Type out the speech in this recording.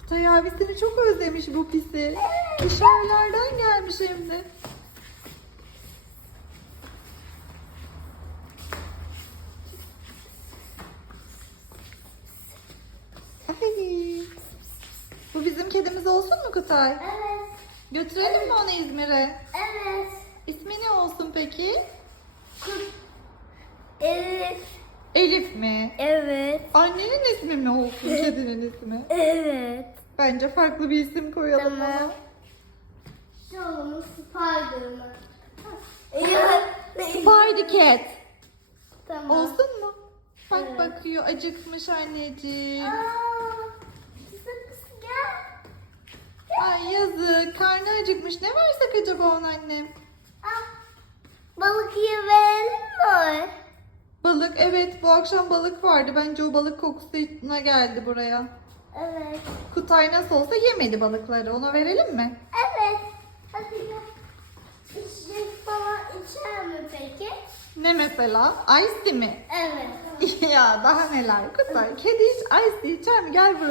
Kutay abisini çok özlemiş bu pisi. Dışarılardan gelmiş hem de. Ay. Bu bizim kedimiz olsun mu Kutay? Evet. Götürelim mi onu İzmir'e? Evet. İsmi ne olsun peki? Evet. Elif mi? Evet. Annenin ismi mi olsun kedinin ismi? Evet. Bence farklı bir isim koyalım Tamam. ona. Şu onun Spiderman. Spidey Cat. Tamam. Olsun mu? Bak Evet. bakıyor, acıkmış anneciğim. Kızım gel. Ay yazık, karnı acıkmış. Ne versek acaba ona annem? Balık yiyelim mi? Balık, evet, bu akşam balık vardı. Bence o balık kokusuna geldi buraya. Evet. Kutay nasıl olsa yemedi balıkları. Ona verelim mi? Evet. Hadi gel. İçecek falan içer mi peki? Ne mesela? Ice tea mi? Evet. Ya daha neler Kutay. Kedi hiç ice tea içer mi? Gel buraya.